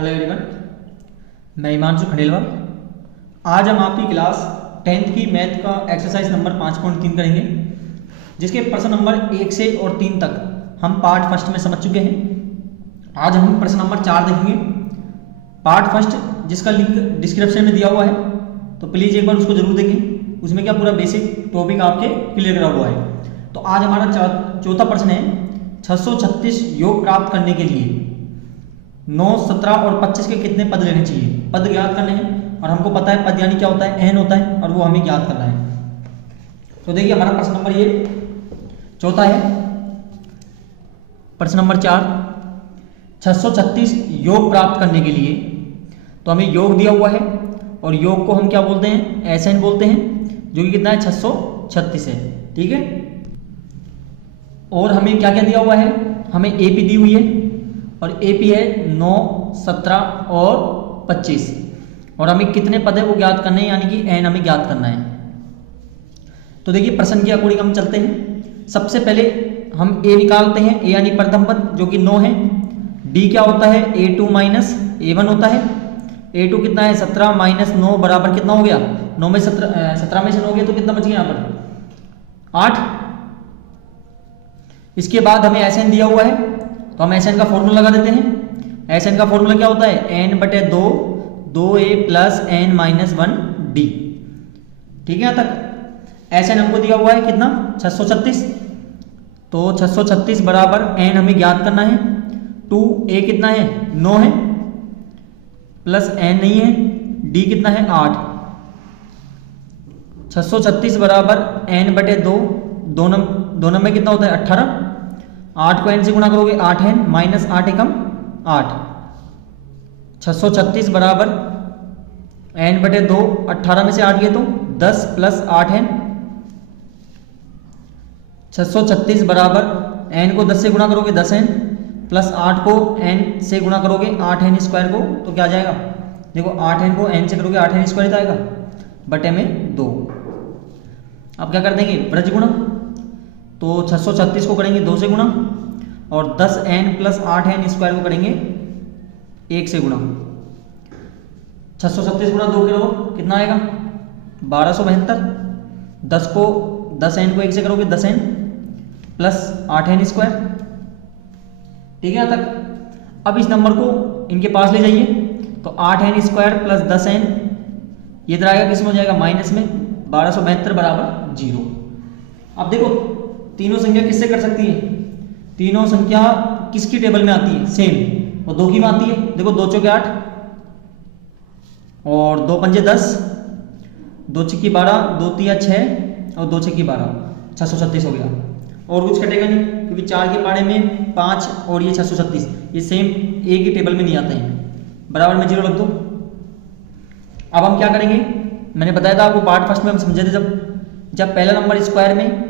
Hello everyone, मैं हिमांशु खंडेलवाल। आज हम आपकी क्लास 10th की मैथ का एक्सरसाइज नंबर 5.3 करेंगे, जिसके प्रश्न नंबर 1 से और 3 तक हम पार्ट फर्स्ट में समझ चुके हैं। आज हम प्रश्न नंबर 4 देखेंगे, पार्ट फर्स्ट, जिसका लिंक डिस्क्रिप्शन में दिया हुआ है, तो प्लीज़ एक बार उसको जरूर देखें। उसमें क्या पूरा बेसिक टॉपिक आपके क्लियर करा हुआ है। तो आज हमारा चौथा प्रश्न है, 636 योग प्राप्त करने के लिए 9, 17 और 25 के कितने पद लेने चाहिए। पद ज्ञात करने हैं और हमको पता है पद यानी क्या होता है, n होता है, और वो हमें ज्ञात करना है। तो देखिए हमारा प्रश्न नंबर ये चौथा है, प्रश्न नंबर 4, 636 योग प्राप्त करने के लिए, तो हमें योग दिया हुआ है और योग को हम क्या बोलते हैं, SN बोलते हैं, जो कि कितना है 636 है। ठीक है, और हमें क्या क्या दिया हुआ है, हमें AP दी हुई है और AP है 9, 17 और 25, और हमें कितने पद है वो ज्ञात करने हैं, यानी कि n हमें ज्ञात करना है। तो देखिए प्रश्न के अकॉर्डिंग हम चलते हैं। सबसे पहले हम A निकालते हैं, A यानी प्रथम पद जो कि 9 है। D क्या होता है, A2 माइनस A1 होता है। A2 कितना है, 17 माइनस 9 बराबर कितना हो गया, 9 में 17 में से 9 गया तो कितना बच गया यहाँ पर 8। इसके बाद हमें SN दिया हुआ है, तो हम SN का फॉर्मूला लगा देते हैं। SN का फॉर्मूला क्या होता है, n/2 2a plus n minus 1d। ठीक है, यहाँ तक SN हमको दिया हुआ है कितना, 636। तो 636 बराबर n हमें ज्ञात करना है। 2a कितना है, 9 है, प्लस n नहीं है, d कितना है 8। 636 बराबर n/2, दो नंबर कितना होता है 18। 8 को n से गुणा करोगे 8n माइनस 8 एकम 8। 636 बराबर n/2, 18 में से 8 गए तो 10 प्लस 8n। 636 बराबर n को 10 से गुणा करोगे 10n, प्लस 8 को n से गुणा करोगे 8n स्क्वायर को, तो क्या आ जाएगा, देखो 8n को n से करोगे 8n स्क्वायर आएगा, बटे में 2। अब क्या कर देंगे, ब्रज गुणा, तो 636 को करेंगे 2 से गुणा, और 10n प्लस 8n स्क्वायर को करेंगे 1 से गुणा। 636 गुणा 2 करो कितना आएगा, 1272। 10 को 10n को 1 से करोगे 10n प्लस 8n स्क्वायर। ठीक है यहाँ तक। अब इस नंबर को इनके पास ले जाइए, तो 8n स्क्वायर प्लस 10n, ये इधर आएगा, किसमें हो जाएगा, माइनस में, 1272 बराबर 0। अब देखो तीनों संख्या किससे कर सकती है, तीनों संख्या किसकी टेबल में आती है, सेम, और 2 की में आती है। देखो 2 चौके 8 और 2 पंजे 10, 2 छक्की 12, 2 तिया 6 और 2 छक्की 12, 636 हो गया। और कुछ कटेगा नहीं, क्योंकि 4 के पाड़े में 5 और ये 636, ये सेम एक ही टेबल में नहीं आते हैं। बराबर में 0 रख दो। अब हम क्या करेंगे, मैंने बताया था आपको पार्ट फर्स्ट में हम समझे थे, जब पहला नंबर स्क्वायर में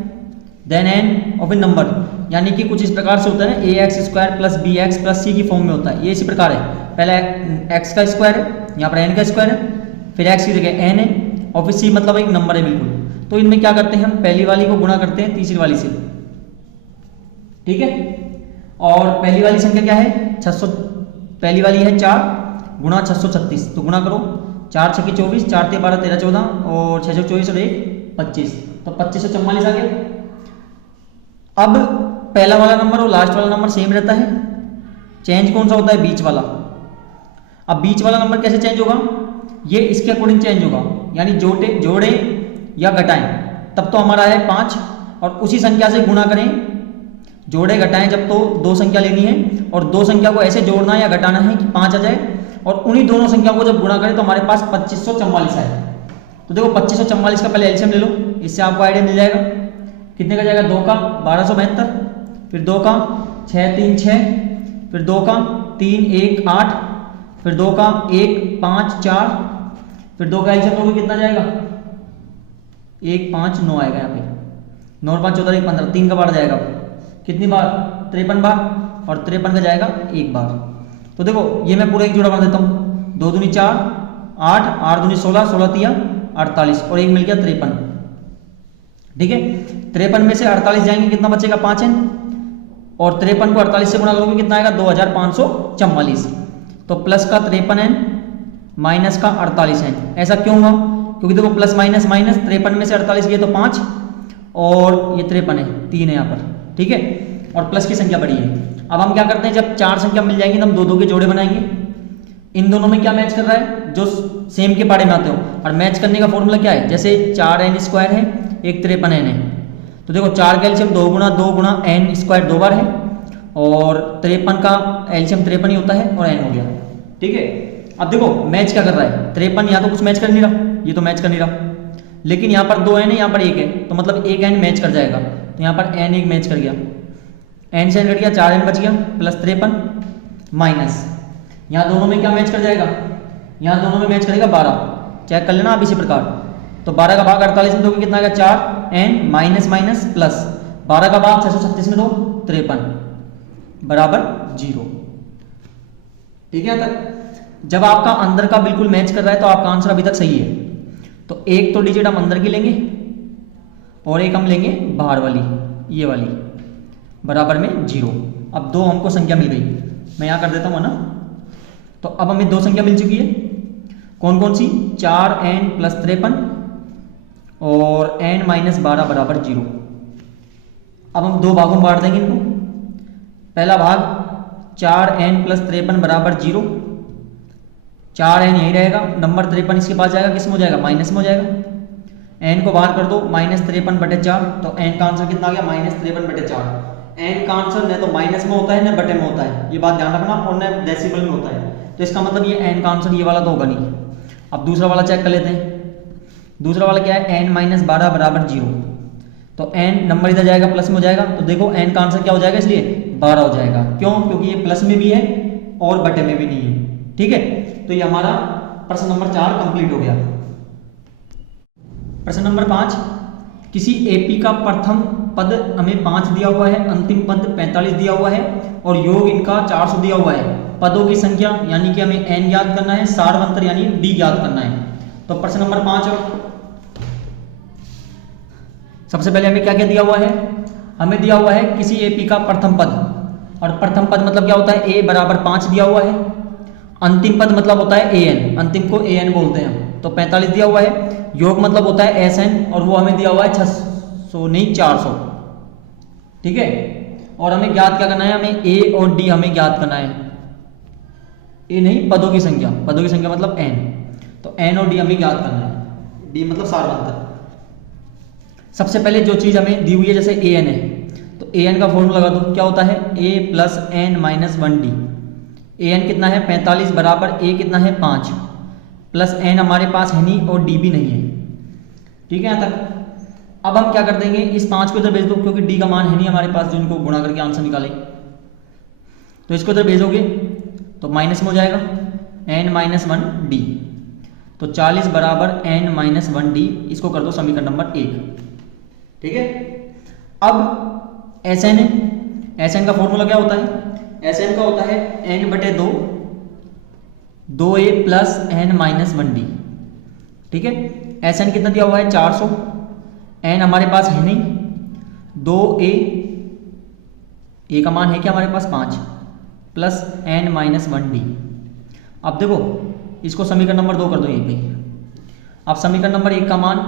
then n of a number, यानी कि कुछ इस प्रकार से होता है ना, ax² plus bx plus c की फॉर्म में होता है। ये इसी प्रकार है, पहला x का स्क्वायर है, यहाँ पर n का स्क्वायर है, फिर x की जगह n है, और फिर c मतलब एक नंबर है बिल्कुल। तो इनमें क्या करते हैं, हम पहली वाली को गुणा करते हैं तीसरी वाली से। ठीक है, और पहली वाली संख्या क्या है, पहली वाली है 4 गुणा 636, तो गुणा करो, 4 छक्के 24, 4 ते 12 13 14 और 6 24 और 1 25, तो 2544 आ गया। अब पहला वाला नंबर और लास्ट वाला नंबर सेम रहता है, चेंज कौन सा होता है, बीच वाला। अब बीच वाला नंबर कैसे चेंज होगा, ये इसके अकॉर्डिंग चेंज होगा, यानी जोड़े या घटाएं, तब तो हमारा है 5, और उसी संख्या से गुणा करें, जोड़े घटाएं जब तो 2 संख्या लेनी है, और 2 संख्या को ऐसे जोड़ना या घटाना है कि 5 आ जाए, और उन्हीं दोनों संख्या को जब गुणा करें तो हमारे पास 2544 आए। तो देखो 2544 का पहले एलसीएम ले लो, इससे आपको आइडिया मिल जाएगा कितने का जाएगा, 2 का 1272, फिर 2 का 6 3 6, फिर 2 का 3 1 8, फिर 2 का 1 5 4, फिर 2 का एलसीएम लोगे कितना जाएगा, 1 5 9 आएगा। यहाँ पे 9 और 5 14 1 15, 3 का बार जाएगा कितनी बार, 53 बार, और 53 का जाएगा 1 बार। तो देखो ये मैं पूरा एक जोड़ा बना देता हूँ, 2 दूनी 4 8, 8 दूनी 16, 16 तिया 48, और 1 मिल गया 53। ठीक है, 53 में से 48 जाएंगे, कितना बचेगा 5n, और 53 को 48 से गुणा करोगे कितना आएगा 2544। तो प्लस का 53n माइनस का 48n। ऐसा क्यों हुआ? क्योंकि देखो प्लस माइनस माइनस, 53 में से 48 गए तो 5 और ये 53 है, 3 है यहाँ पर, ठीक है, और प्लस की संख्या बड़ी है। अब हम क्या करते हैं, जब 4 संख्या मिल जाएंगी तो हम 2 के जोड़े बनाएंगे। इन दोनों में क्या मैच कर रहा है, जो सेम के पाड़े में आते हो। और मैच करने का फॉर्मूला क्या है, जैसे 4n² है, एक 53n है, तो देखो 4 का एलसीएम 2 गुणा n² 2 बार है, और 53 का एलसीएम 53 ही होता है, और n हो गया, ठीक है। अब देखो मैच क्या कर रहा है, 53 यहाँ तो कुछ मैच कर नहीं रहा, ये तो मैच कर नहीं रहा, लेकिन यहाँ पर 2 n है, यहाँ पर 1 है, तो मतलब 1 n मैच कर जाएगा, तो यहाँ पर n 1 मैच कर गया, n से n कट गया, 4n बच गया, प्लस 53 माइनस, यहाँ दोनों में क्या मैच कर जाएगा, यहाँ दोनों में मैच करेगा 12, चेक कर लेना आप इसी प्रकार। तो 12 का भाग 48 में दोगे कितना आएगा, 4n माइनस माइनस प्लस 12 का भाग 636 में दो 53 बराबर 0, ठीक है। तक जब आपका अंदर का बिल्कुल मैच कर रहा है तो आपका आंसर अभी तक सही है। तो एक तो डिजिट हम अंदर की लेंगे और एक हम लेंगे बाहर वाली, ये वाली, बराबर में 0। अब 2 हमको संख्या मिल गई, मैं यहाँ कर देता हूँ ना। तो अब हमें 2 संख्या मिल चुकी है, कौन कौन सी, 4n प्लस 53 और n माइनस 12 बराबर 0। अब हम 2 भागों में बांट देंगे इनको। पहला भाग 4n प्लस 53 बराबर 0, 4n यही रहेगा, नंबर 53 इसके पास जाएगा, किस में हो जाएगा, माइनस में हो जाएगा, n को बाहर कर दो, माइनस 53/4, तो n का आंसर कितना आ गया, माइनस 53/4। n का आंसर न तो माइनस में होता है न बटे में होता है, ये बात ध्यान रखना, और न डेसिबल में होता है, तो इसका मतलब ये n का आंसर ये वाला तो होगा नहीं। अब दूसरा वाला चेक कर लेते हैं। दूसरा वाला क्या है, n माइनस 12 बराबर 0, तो n नंबर इधर जाएगा, प्लस में हो जाएगा, तो देखो n का आंसर क्या हो जाएगा, इसलिए 12 हो जाएगा। क्यों? क्योंकि ये प्लस में भी है और बटे में भी नहीं है, ठीक है। तो ये हमारा प्रश्न नंबर 4 कंप्लीट हो गया। प्रश्न नंबर 5, किसी एपी का प्रथम पद हमें 5 दिया हुआ है, अंतिम पद 45 दिया हुआ है, और योग इनका 400 दिया हुआ है। पदों की संख्या यानी कि हमें n ज्ञात करना है, सारवंतर यानी d ज्ञात करना है। तो प्रश्न नंबर 5, सबसे पहले हमें क्या क्या दिया हुआ है, हमें दिया हुआ है किसी एपी का प्रथम पद, और प्रथम पद मतलब क्या होता है, a बराबर 5 दिया हुआ है। अंतिम पद मतलब होता है an, अंतिम को an बोलते हैं, तो 45 दिया हुआ है। योग मतलब होता है sn, और वो हमें दिया हुआ है 600 नहीं 400, ठीक है। और हमें ज्ञात क्या करना है, हमें a और d हमें ज्ञात करना है, a नहीं पदों की संख्या, पदों की संख्या मतलब n, तो n और d हमें ज्ञात करना है, d मतलब सारवंतर। सबसे पहले जो चीज़ हमें दी हुई है, जैसे an है, तो an का फॉर्मूला लगा दो, क्या होता है, a plus n minus 1d। an कितना है 45 बराबर a कितना है 5, प्लस n हमारे पास है नहीं और d भी नहीं है, ठीक है यहाँ तक। अब हम क्या कर देंगे, इस 5 को इधर भेज दो, क्योंकि d का मान है नहीं हमारे पास जो इनको गुणा करके आंसर निकाले, तो इसको इधर भेजोगे तो माइनस में हो जाएगा n माइनस 1d, तो 40 बराबर n माइनस 1d, इसको कर दो समीकरण नंबर 1, ठीक है। अब Sn है, Sn का फॉर्मूला क्या होता है, Sn का होता है n/2 2a plus n minus 1d, ठीक है। Sn कितना दिया हुआ है 400, n हमारे पास है नहीं, 2a, a का मान है क्या हमारे पास 5, प्लस n माइनस 1d। अब देखो इसको समीकरण नंबर 2 कर दो यहीं पे। अब समीकरण नंबर 1 का मान,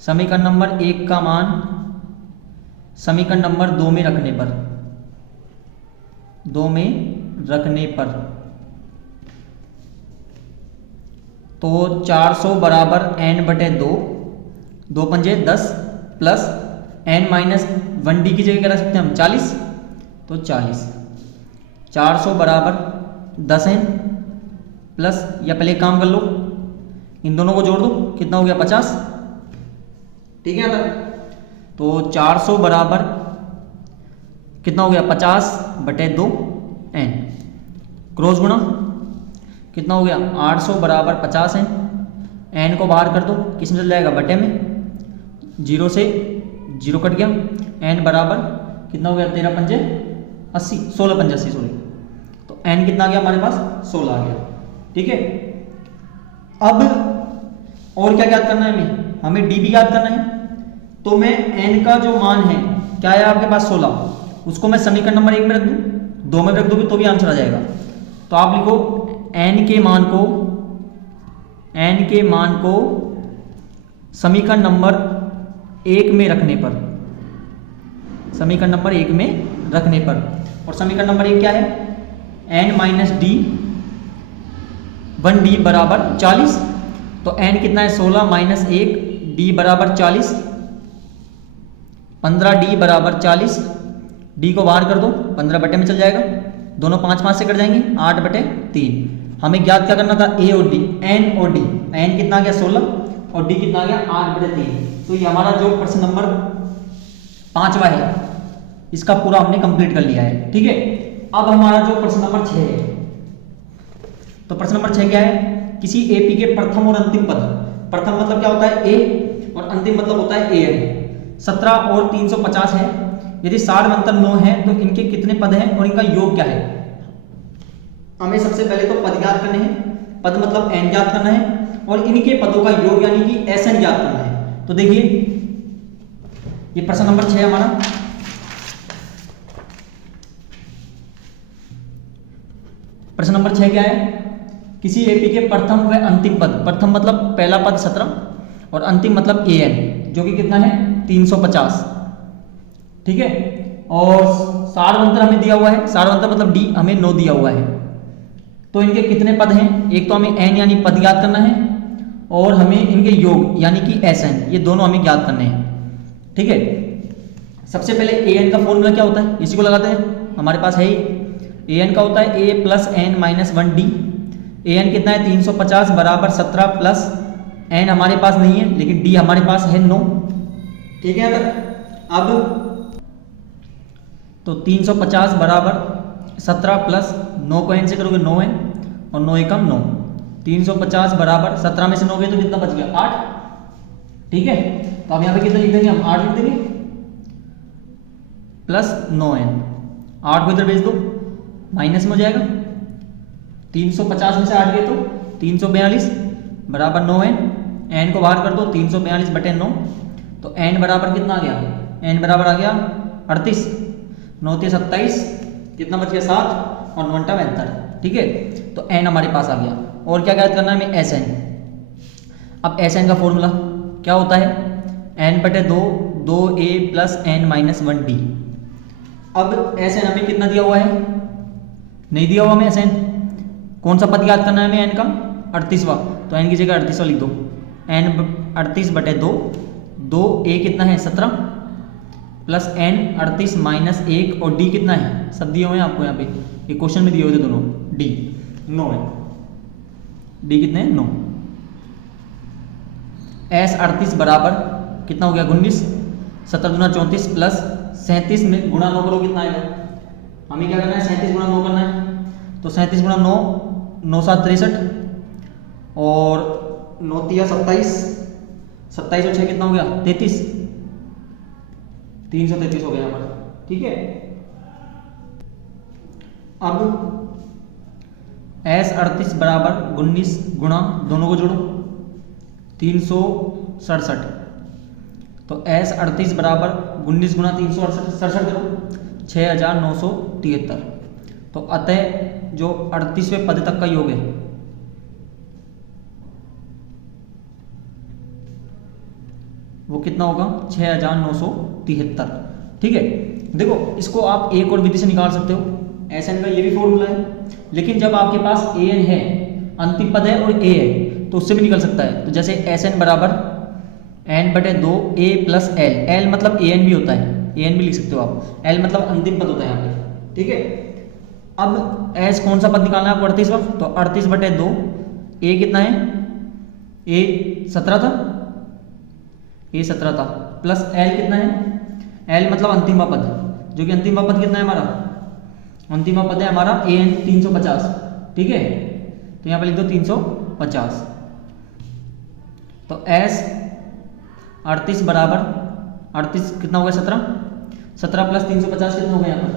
समीकरण नंबर 1 का मान समीकरण नंबर 2 में रखने पर, 2 में रखने पर, तो 400 बराबर n/2, 2 पंजे 10 प्लस n माइनस 1d की जगह क्या रख सकते हैं हम 40, तो 40, 400 बराबर 10n प्लस, या पहले काम कर लो, इन दोनों को जोड़ दो, कितना हो गया 50, ठीक है ना। तो 400 बराबर कितना हो गया 50/2 n, क्रॉस गुणा कितना हो गया 800 बराबर 50n, n को बाहर कर दो, किस में चल जाएगा बटे में, 0 से 0 कट गया, n बराबर कितना हो गया 13 पंजे 80, 16 पंजे 80 सॉरी, तो n कितना आ गया हमारे पास 16 आ गया, ठीक है। अब और क्या ज्ञात करना है, हमें d भी ज्ञात करना है। तो मैं n का जो मान है क्या है आपके पास 16, उसको मैं समीकरण नंबर 1 में रख दूं, 2 में रख दूंगी तो भी आंसर आ जाएगा। तो आप लिखो n के मान को समीकरण नंबर 1 में रखने पर, समीकरण नंबर 1 में रखने पर, और समीकरण नंबर 1 क्या है, n माइनस डी 1d बराबर 40। तो n कितना है 16 माइनस 1 d बराबर 40, 15d बराबर 40। d को बाहर कर दो, 15 बटे में चल जाएगा, दोनों 5 5 से कट जाएंगे, 8 बटे 3। हमें ज्ञात क्या करना था, a और d, n और d। n कितना आ गया 16 और d कितना आ गया 8 बटे 3। तो ये हमारा जो प्रश्न नंबर 5वां है इसका पूरा हमने कंप्लीट कर लिया है। ठीक है, अब हमारा जो प्रश्न नंबर 6 है, तो प्रश्न नंबर 6 क्या है, किसी एपी के प्रथम और अंतिम पद, प्रथम मतलब क्या होता है a और अंतिम मतलब होता है an, 17 और 350 है। यदि सारवंतर 9 है तो इनके कितने पद हैं और इनका योग क्या है। हमें सबसे पहले तो पद ज्ञात करने हैं, पद मतलब n ज्ञात करना है और इनके पदों का योग यानी कि Sn ज्ञात करना है। तो देखिए ये प्रश्न नंबर 6 हमारा, प्रश्न नंबर 6 क्या है, किसी एपी के प्रथम व अंतिम पद, प्रथम मतलब पहला पद 17 और अंतिम मतलब an जो कि कितना है 350। ठीक है, और सारवंतर हमें दिया हुआ है, सारवंतर मतलब d हमें 9 दिया हुआ है। तो इनके कितने पद हैं, एक तो हमें n यानी पद ज्ञात करना है और हमें इनके योग यानी कि Sn, ये दोनों हमें ज्ञात करने हैं। ठीक है, सबसे पहले an का फॉर्मूला क्या होता है, इसी को लगाते हैं, हमारे पास है ही an का होता है a plus n minus 1d। an कितना है 350 बराबर 17 प्लस n हमारे पास नहीं है लेकिन d हमारे पास है 9। ठीक है, अब तो 350 बराबर 17 प्लस 9 को n से करोगे 9n और 9 एकम 9, 350 बराबर 17 में से 9 गए तो कितना बच गया 8। ठीक है, तो अब यहाँ पे कितना लिख देंगे हम 8 लिख देंगे प्लस 9n, 8 को इधर भेज दो माइनस में हो जाएगा, 350 में से 8 गए तो 342 बराबर 9n, n को बाहर कर दो 342 बटे 9, तो n बराबर कितना आ गया, n बराबर आ गया 38, 9 × 27 कितना बच गया 7 और 9 × 72। ठीक है, तो n हमारे पास आ गया। और क्या ज्ञात करना है हमें Sn। अब Sn का फॉर्मूला क्या होता है, n बटे 2 2a plus n minus 1d। अब Sn हमें कितना दिया हुआ है, नहीं दिया हुआ हमें Sn, कौन सा पद ज्ञात करना है हमें n का 38वां, तो n की जगह 38वां लिख दो, n 38 बटे 2, 2a कितना है 17 प्लस n 38 माइनस 1 और d कितना है, सब दिए हुए हैं आपको यहाँ पे, ये क्वेश्चन में दिए हुए थे दोनों, d 9 है, d कितने हैं 9। s 38 बराबर कितना हो गया 19, 17 दूना 34 प्लस 37 में गुणा 9 करो कितना आएगा, हमें क्या करना है 37 गुणा 9 करना है, तो 37 गुणा 9, 9 7 63 और 9 3 27, 27 और 6 कितना हो गया 33, 333 हो गया यहाँ पर। ठीक है, अब s 38 बराबर 19 गुणा दोनों को जोड़ो 367, तो s 38 बराबर 19 गुणा 367 करो 6973। तो अतः जो 38वें पद तक का योग है वो कितना होगा 6973। ठीक है, देखो इसको आप एक और विधि से निकाल सकते हो, Sn का ये भी फॉर्मूला है, लेकिन जब आपके पास an है, अंतिम पद है और a है तो उससे भी निकल सकता है। तो जैसे Sn बराबर n बटे 2 a प्लस l, l मतलब an भी होता है, an भी लिख सकते हो आप, l मतलब अंतिम पद होता है यहाँ पे। ठीक है, अब s कौन सा पद निकालना है आपको 38वां, तो 38 बटे 2, a कितना है, a 17 था, a 17 था प्लस l कितना है, l मतलब अंतिम पद, जो कि अंतिम पद कितना है हमारा, अंतिम पद है हमारा an 350। ठीक है, तो यहाँ पे लिख दो 350, तो s 38 बराबर 38 कितना हो गया 17, 17 प्लस 350 कितना हो गया यहाँ पर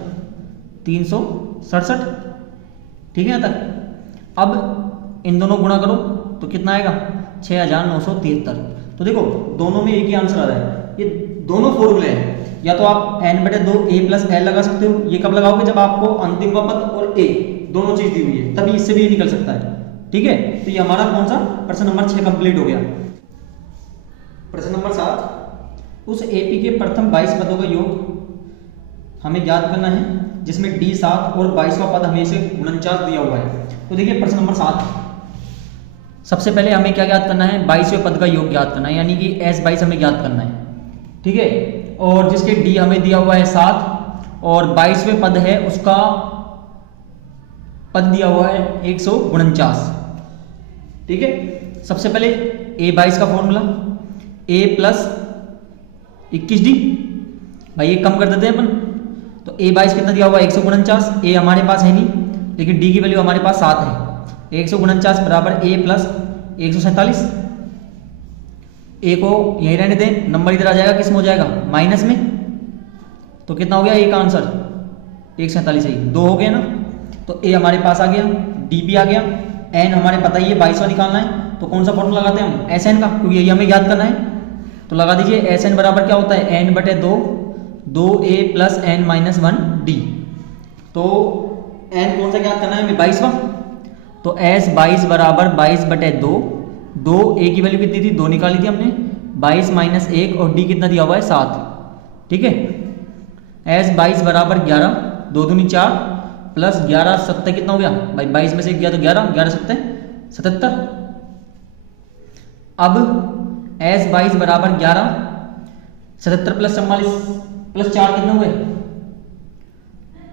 367। ठीक है यहाँ तक। अब इन दोनों गुणा करो तो कितना आएगा 6973। तो देखो दोनों में एक ही आंसर आ रहा है, ये दोनों फॉर्मूले हैं, या तो आप n बटे 2 a प्लस l लगा सकते हो, ये कब लगाओगे जब आपको अंतिम पद और a दोनों चीज दी हुई है, तभी इससे भी ये निकल सकता है। ठीक है, तो ये हमारा कौन सा प्रश्न नंबर 6 कंप्लीट हो गया। प्रश्न नंबर 7, उस एपी के प्रथम 22 पदों का योग हमें ज्ञात करना है, जिसमें डी 7 और 22वां पद हमें इसे 49 दिया हुआ है। तो देखिए प्रश्न नंबर 7, सबसे पहले हमें क्या ज्ञात करना है, 22वें पद का योग ज्ञात करना है, यानी कि S22 हमें ज्ञात करना है। ठीक है, और जिसके डी हमें दिया हुआ है 7 और 22वें पद है उसका पद दिया हुआ है 149। ठीक है, सबसे पहले A22 का फॉर्मूला A प्लस 21D, भाई ये कम कर देते हैं अपन। तो A22 कितना दिया हुआ है 149, A हमारे पास है नहीं, लेकिन D की वैल्यू हमारे पास 7 है। 149 बराबर A प्लस 147। A को यहीं रहने दें, नंबर इधर आ जाएगा, किस में हो जाएगा, माइनस में। तो कितना हो गया A का आंसर 147 है, 2 हो गया ना। तो A हमारे पास आ गया, D भी आ गया, N हमारे पता ही है 22वां निकालना है, तो कौन सा फॉर्मूला लगाते हैं हम, SN का, क्योंकि यही हमें याद करना है। तो लगा दीजिए SN बराबर क्या होता है, N/2 2A plus N minus 1D। तो N कौन सा ज्ञात करना है हमें, 22वां। तो S22 बराबर 22/2, 2A की वैल्यू कितनी थी, 2 निकाली थी हमने, 22 माइनस 1 और D कितना दिया हुआ है 7। ठीक है, S22 बराबर 11, 2 दूनी 4 प्लस 11 7 कितना हो गया भाई, 22 में से 1 गया तो 11, 11 7 77। अब S22 बराबर 11, 77 प्लस 44 प्लस 4 कितने हुए,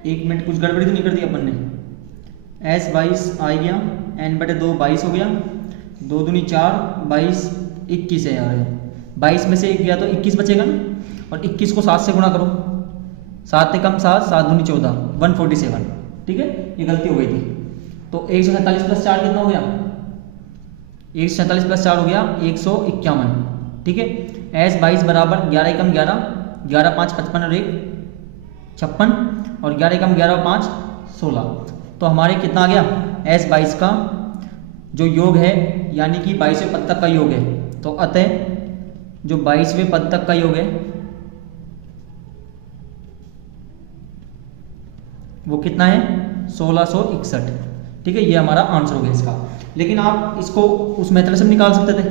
1 मिनट कुछ गड़बड़ी तो नहीं कर दी अपन ने। S22 आ गया, N/2 22 हो गया, 2 दूनी 4 22 21 है यार, 22 में से 1 गया तो 21 बचेगा ना, और 21 को 7 से गुणा करो, 7 से कम 7, 7 दूनी 14 147। ठीक है, ये गलती हो गई थी। तो 147 प्लस 4 कितना हो गया, 147 प्लस 4 हो गया 151। ठीक है, S22 बराबर 11 कम 11, 11 5 55 और 1 56, और 11 कम 11 और 5 16। तो हमारे कितना आ गया, S22 का जो योग है, यानी कि 22वें पद तक का योग है। तो अतः जो 22वें पद तक का योग है वो कितना है, 1661। ठीक है, ये हमारा आंसर हो गया इसका। लेकिन आप इसको उस मेथड से निकाल सकते थे,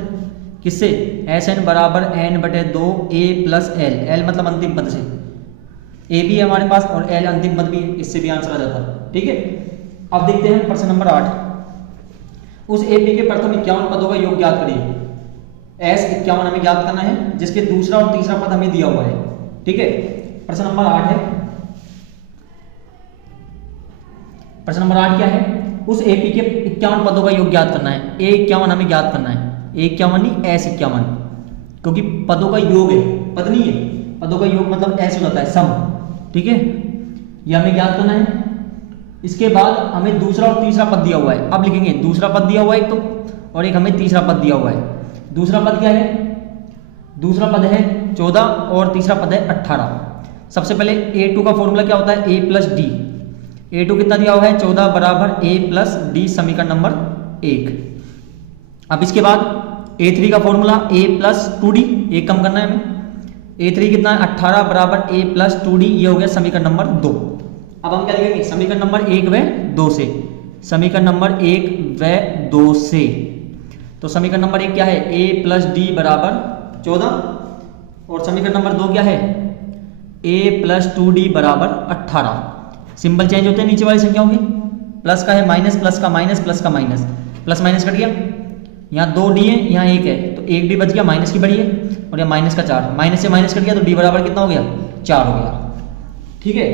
किससे, SN बराबर N/2 A plus L, L मतलब अंतिम पद से, A भी है हमारे पास और L अंतिम पद भी है, इससे भी आंसर आ जाता। ठीक है, अब देखते हैं प्रश्न नंबर 8, उस AP के प्रथम 51 पदों का योग ज्ञात करिए। S51 हमें ज्ञात करना है, जिसके दूसरा और तीसरा पद हमें दिया हुआ है। ठीक है, प्रश्न नंबर 8 है, प्रश्न नंबर 8 क्या है, उस AP के 51 पदों का योग ज्ञात करना है। A51 हमें ज्ञात करना है, A51 नहीं S51, क्योंकि पदों का योग है, पद नहीं है, पदों का योग मतलब S हो जाता है, सम। ठीक है, ये हमें ज्ञात करना है। इसके बाद हमें दूसरा और तीसरा पद दिया हुआ है, अब लिखेंगे दूसरा पद दिया हुआ है एक तो, और एक हमें तीसरा पद दिया हुआ है। दूसरा पद क्या है, दूसरा पद है 14 और तीसरा पद है 18। सबसे पहले A2 का फॉर्मूला क्या होता है, A प्लस D। A2 कितना दिया हुआ है, 14 बराबर A प्लस D, समीकरण नंबर 1। अब इसके बाद A3 का फॉर्मूला A प्लस 2D, एक कम करना है हमें, A3 कितना है 18 बराबर A प्लस 2D, ये हो गया समीकरण नंबर 2। अब हम क्या लिखेंगे, समीकरण नंबर 1 व 2 से, समीकरण नंबर 1 व 2 से। तो समीकरण नंबर 1 क्या है, A प्लस D बराबर 14, और समीकरण नंबर 2 क्या है, A प्लस 2D बराबर 18। सिंबल चेंज होते हैं नीचे वाली संख्याओं के, प्लस का है माइनस, प्लस का माइनस, प्लस का माइनस, प्लस माइनस कट गया, यहाँ 2D है यहाँ 1 है, तो 1D बच गया, माइनस की बड़ी है, और यहाँ माइनस का 4, माइनस से माइनस कट गया, तो D बराबर कितना हो गया, 4 हो गया। ठीक है,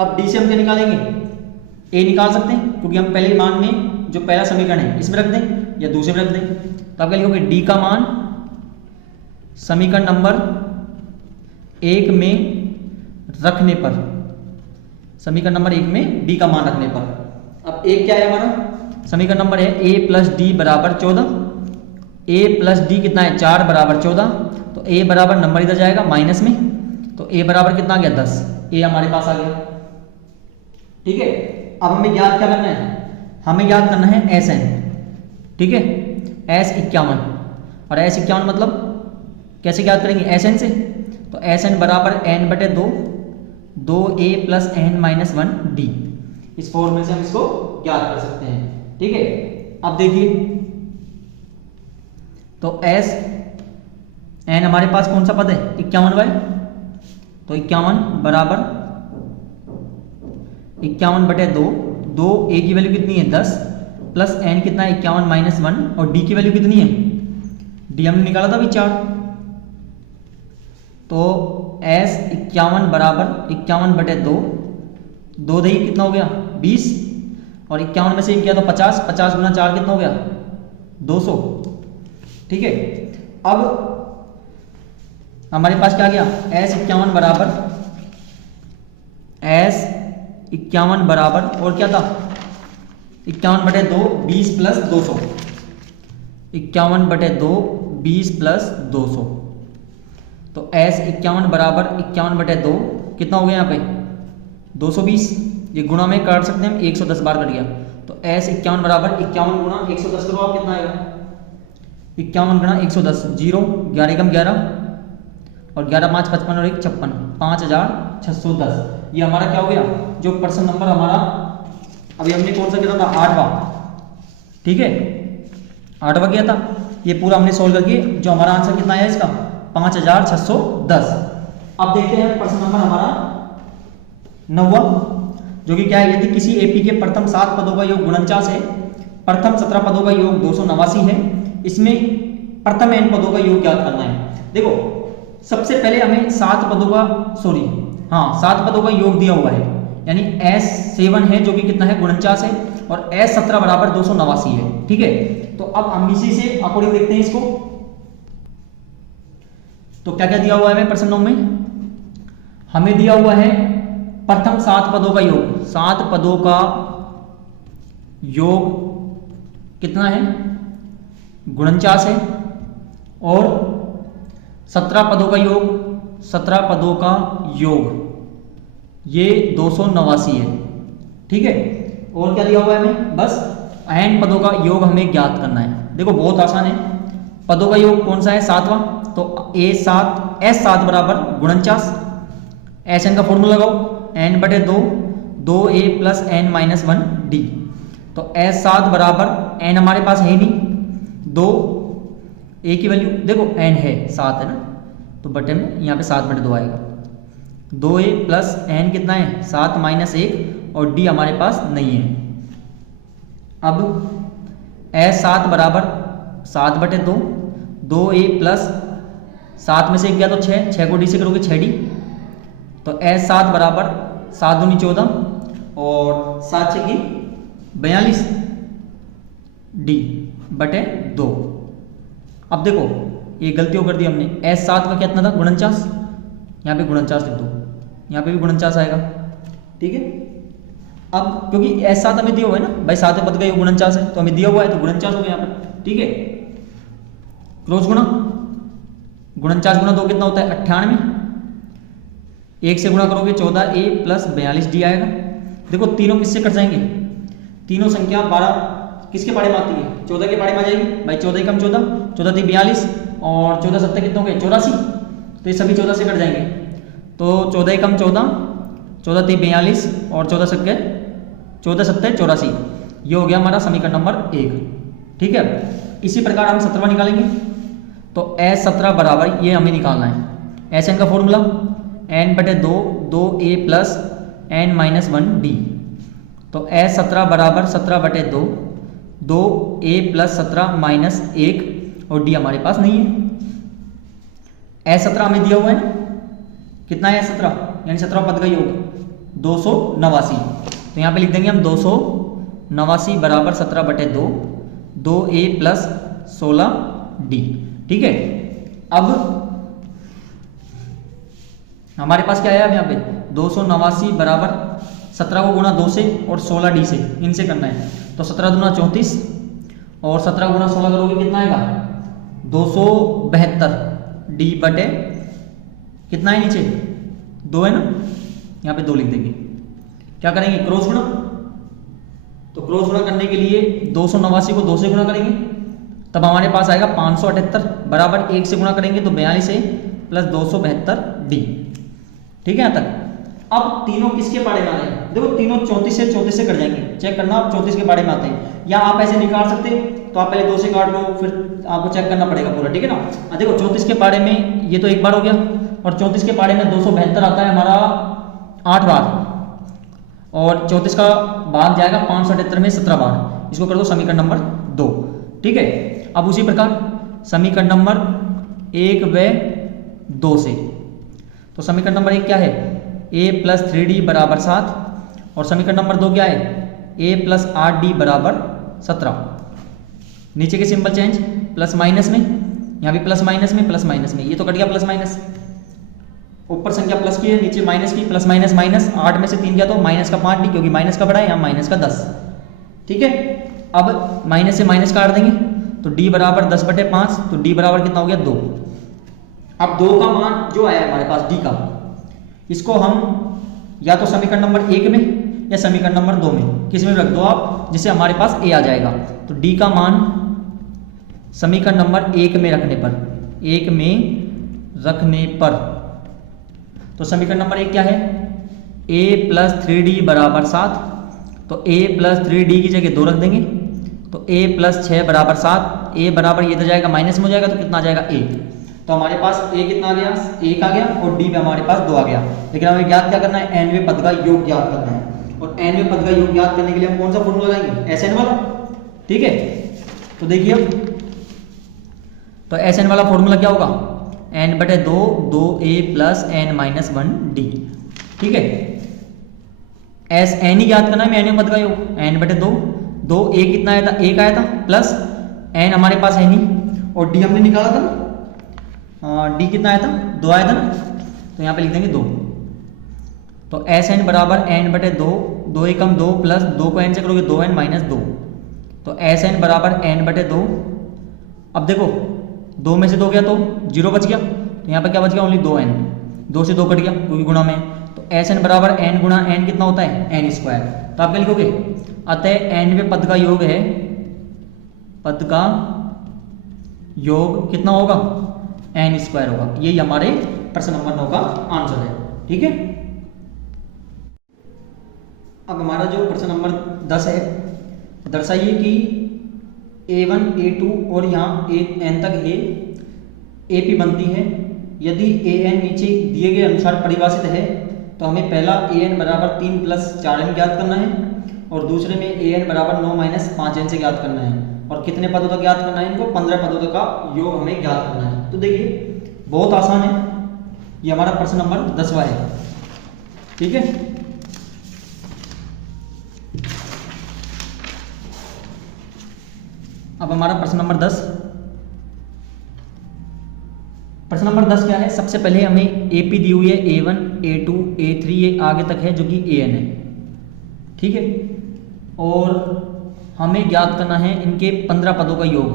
अब D से हम क्या निकालेंगे, A निकाल सकते हैं, क्योंकि हम पहले मान में जो पहला समीकरण है इसमें रख दें या दूसरे में रख दें। तो आप क्या लिखोगे, D का मान समीकरण नंबर 1 में रखने पर, समीकरण नंबर 1 में D का मान रखने पर। अब A क्या है हमारा, समीकरण नंबर है A प्लस D बराबर 14, A प्लस D कितना है 4 बराबर 14, तो A बराबर नंबर इधर जाएगा माइनस में, तो A बराबर कितना आ गया 10, A हमारे पास आ गया। ठीक है, अब हमें याद क्या करना है, हमें याद करना है SN। ठीक है, S51, और S51 मतलब कैसे याद करेंगे, SN से, तो SN बराबर N/2 2A plus N minus 1D, इस फॉर्मूले से हम इसको ज्ञात कर सकते हैं। ठीक है, अब देखिए तो एस एन हमारे पास कौन सा पद है 51y, तो 51 बराबर 51/2, 2 ए की वैल्यू कितनी है 10 प्लस एन कितना है 51 माइनस 1 और डी की वैल्यू कितनी है, डी हमने निकाला था अभी 4, तो एस 51 बराबर 51/2, 2 दही कितना हो गया 20 और 51 में से 1 गया तो 50, 50 गुना 4 कितना हो गया 200। ठीक है, अब हमारे पास क्या गया एस 51 बराबर और क्या था 51/2 20 प्लस 200, 51/2 20 प्लस 200, तो एस 51 बराबर 51/2 कितना हो गया यहाँ पे 220, ये गुणा में काट सकते हैं हम 110 बार कट गया, तो एस 51 बराबर 51 गुणा 110 करो आप कितना आएगा 51 गुणा 110, 0 11 कम 11 और 11 5 55 और 1 56, 5610। ये हमारा क्या हो गया जो प्रश्न नंबर हमारा अभी हमने कौन सा किया था 8वां। ठीक है, 8वां किया था, ये पूरा हमने सोल्व करके जो हमारा आंसर कितना आया इसका 5610। अब देखते हैं प्रश्न नंबर हमारा 9वां, जो कि क्या है यदि किसी एपी के प्रथम 7 पदों का योग 49 है, प्रथम 17 पदों का योग 289 है, इसमें प्रथम n पदों का योग ज्ञात करना है। देखो सबसे पहले हमें 7 पदों का 7 पदों का योग दिया हुआ है, यानी S7 है जो कि कितना है 49 है और S17 बराबर 289 है। ठीक है, तो अब हम इसी से अकॉर्डिंग देखते हैं इसको, तो क्या क्या दिया हुआ है हमें प्रश्न 9 में, हमें दिया हुआ है प्रथम 7 पदों का योग, 7 पदों का योग कितना है 49 है और 17 पदों का योग, 17 पदों का योग ये 289 है। ठीक है, और क्या दिया हुआ है हमें, बस n पदों का योग हमें ज्ञात करना है। देखो बहुत आसान है, पदों का योग कौन सा है 7वां, तो S7 बराबर 49, Sn का फॉर्मूला लगाओ n/2 2a plus n minus 1 d, तो S7 बराबर n हमारे पास है नहीं, 2 a की वैल्यू देखो n है 7 है ना, तो बटे में यहाँ पे 7/2 आएगा, 2a प्लस n कितना है 7 माइनस 1 और d हमारे पास नहीं है। अब S7 बराबर 7/2, 2a प्लस 7 में से 1 गया तो 6 को d से करोगे 6d, तो S7 बराबर 7 दूनी 14 और 7 6 की 42 d/2। अब देखो ये गलतियों कर दी हमने, S7 का कितना था 49, यहाँ पे 49 लिख दो, यहाँ पे भी 49 आएगा। ठीक है, अब क्योंकि S7 हमें दिया हुआ है ना भाई, 7वें पद का योग 49 है, तो हमें दिया हुआ है तो 49 हो गया यहाँ पर। ठीक है, क्रॉस गुणा 49 गुणा 2 कितना होता है 98, 1 से गुणा करोगे 14a प्लस 42d आएगा। देखो तीनों किससे कट जाएंगे, तीनों संख्या 12 किसके पाड़े में आती है 14 के पाड़े में आ जाएगी भाई, 14 कम 14, 14 3 42 और 14 7 कितने हो गए 84, तो ये सभी 14 से कट जाएंगे, तो 14 कम 14, 14 3 42 और 14 7 84, ये हो गया हमारा समीकरण नंबर 1। ठीक है, इसी प्रकार हम 17वां निकालेंगे, तो S17 बराबर ये हमें निकालना है, Sn का formula n/2 2a plus n minus 1 d, तो S17 बराबर 17/2 2a प्लस 17 माइनस 1 और d हमारे पास नहीं है। S17 हमें दिया हुआ है कितना है S17, यानी 17 पद का योग 289, तो यहाँ पे लिख देंगे हम 289 बराबर 17/2 2a प्लस 16d। ठीक है, अब हमारे पास क्या है अब यहाँ पे 289 बराबर 17 को गुणा 2 से और 16d से, इनसे करना है, तो 17 दूना 34 और 17 गुणा 16 करोगे कितना आएगा 272d बटे कितना है नीचे 2 है ना, यहाँ पे 2 लिख देंगे। क्या करेंगे क्रॉस गुणा, तो क्रॉस गुणा करने के लिए 289 को 2 से गुणा करेंगे, तब हमारे पास आएगा 578 बराबर 1 से गुणा करेंगे तो 42 प्लस 272d। ठीक है यहाँ तक। अब तीनों किसके पाड़े में आ रहे हैं, देखो तीनों 34 से कट जाएंगे, चेक करना आप 34 के बारे में आते हैं, या आप ऐसे निकाल सकते हैं तो आप पहले 2 से काट लो, फिर आपको चेक करना पड़ेगा पूरा, ठीक है ना। देखो 34 के पारे में ये तो एक बार हो गया, और 34 के पारे में 272 आता है हमारा 8 बार, और 34 का भाग जाएगा 578 में 17 बार। इसको कर दो समीकरण नंबर 2, ठीक है। अब उसी प्रकार समीकरण नंबर 1 व 2 से, तो समीकरण नंबर 1 क्या है, a प्लस 3d बराबर 7, और समीकरण नंबर 2 क्या है, a प्लस 8d बराबर 17। नीचे के सिंबल चेंज, प्लस माइनस में, यहाँ भी प्लस माइनस में, प्लस माइनस में, ये तो कट गया प्लस माइनस, ऊपर संख्या प्लस की है, नीचे माइनस की, प्लस माइनस माइनस, 8 में से 3 गया तो माइनस का 5d, क्योंकि माइनस का बड़ा है, यहाँ माइनस का 10, ठीक है। अब माइनस से माइनस काट देंगे तो d बराबर 10/5, तो d बराबर कितना हो गया 2। अब 2 का मान जो आया हमारे पास d का, इसको हम या तो समीकरण नंबर 1 में या समीकरण नंबर 2 में, किसी में रख दो आप, जिससे हमारे पास a आ जाएगा। तो d का मान समीकरण नंबर 1 में रखने पर, तो समीकरण नंबर 1 क्या है, a प्लस 3d बराबर 7, तो a प्लस 3d की जगह 2 रख देंगे, तो a प्लस 6 बराबर 7, a बराबर ये तो जाएगा माइनस में हो जाएगा, तो कितना आ जाएगा 1, तो हमारे पास a कितना आ गया, 1 आ गया, और d में हमारे पास 2 आ गया। लेकिन हमें ज्ञात क्या करना है, nवें पद का योग ज्ञात करना है, और nवें पद का योग ज्ञात करने के लिए हम कौन सा फॉर्मूला लगाएंगे, Sn वाला, ठीक है। तो देखिए तो Sn वाला फॉर्मूला क्या होगा, n/2 2a plus n minus 1d, ठीक है। Sn ही ज्ञात करना है, nवें पद का योग, n/2 2a कितना आया था, 1 आया था, प्लस n हमारे पास है नहीं, और d हमने निकाला था ना, d कितना आया था, 2 आया था ना, तो यहाँ पे लिख देंगे 2। तो Sn बराबर n/2, 2 एकम 2 प्लस 2 को n से करोगे 2n माइनस 2, तो Sn बराबर n/2। अब देखो 2 में से 2 गया तो 0 बच गया, तो यहाँ पर क्या बच गया, ओनली 2n, 2 से 2 कट गया क्योंकि गुणा में, तो Sn बराबर n गुणा n कितना होता है, n स्क्वायर। तो आप क्या लिखोगे, अतः nवें पद का योग है, पद का योग कितना होगा, n स्क्वायर होगा। यही हमारे प्रश्न नंबर 9 का आंसर है, ठीक है। अब हमारा जो प्रश्न नंबर 10 है, दर्शाइए कि a1 a2 और यहाँ an तक है AP बनती है, यदि an नीचे दिए गए अनुसार परिभाषित है, तो हमें पहला an बराबर 3 प्लस 4n ज्ञात करना है, और दूसरे में an बराबर 9 माइनस 5n से ज्ञात करना है, और कितने पदों तक ज्ञात करना है, इनको 15 पदों तक का योग हमें ज्ञात करना है। तो देखिए बहुत आसान है, ये हमारा प्रश्न नंबर 10वां है, ठीक है। अब हमारा प्रश्न नंबर 10, प्रश्न नंबर 10 क्या है, सबसे पहले हमें AP दी हुई है, A1 A2 A3 ये आगे तक है जो कि an है, ठीक है। और हमें ज्ञात करना है इनके 15 पदों का योग,